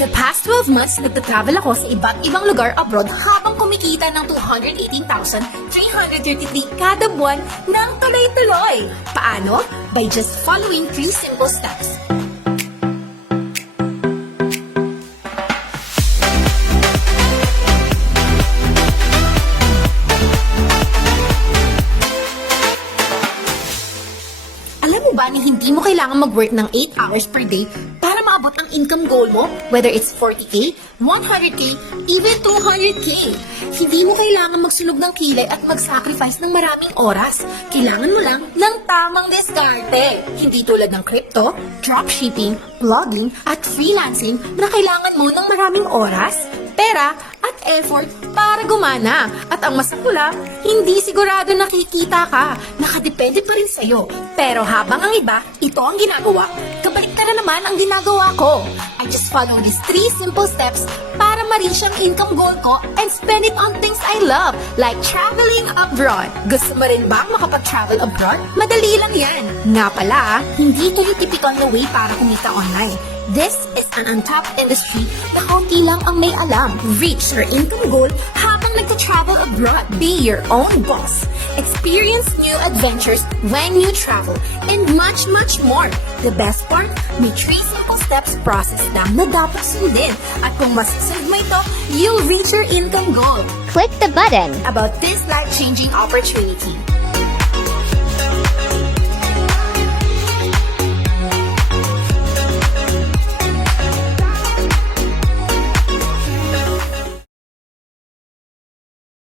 In the past 12 months, nagtatravel ako sa iba't ibang lugar abroad habang kumikita ng 218,333 kada buwan ng tuloy-tuloy. Paano? By just following 3 simple steps. Alam mo ba na hindi mo kailangan mag-work ng 8 hours per day para maabot ang income goal mo? Whether it's 40K, 100K, even 200K. Hindi mo kailangan magsunog ng kilay at mag-sacrifice ng maraming oras. Kailangan mo lang ng tamang diskarte. Hindi tulad ng crypto, dropshipping, blogging, at freelancing na kailangan mo ng maraming oras, pera, at effort para gumana. At ang masakula, hindi sigurado nakikita ka. Nakadepende pa rin sa'yo. Pero habang ang iba, ito ang ginagawa, kabalik ka na naman ang ginagawa ko. I just follow these 3 simple steps para ma-reach ang income goal ko and spend it on things I love, like traveling abroad. Gusto mo rin bang makapag-travel abroad? Madali lang yan. Nga pala, hindi ito yung typical na way para kumita online. This is an untapped industry na kaunti lang ang may alam. Reach your income goal habang nagta-travel abroad. Be your own boss. Experience new adventures when you travel, and much, much more. The best part, may 3 simple steps process lang na dapat sundin. At kung masusunod mo ito, you'll reach your income goal. Click the button. About this life-changing opportunity.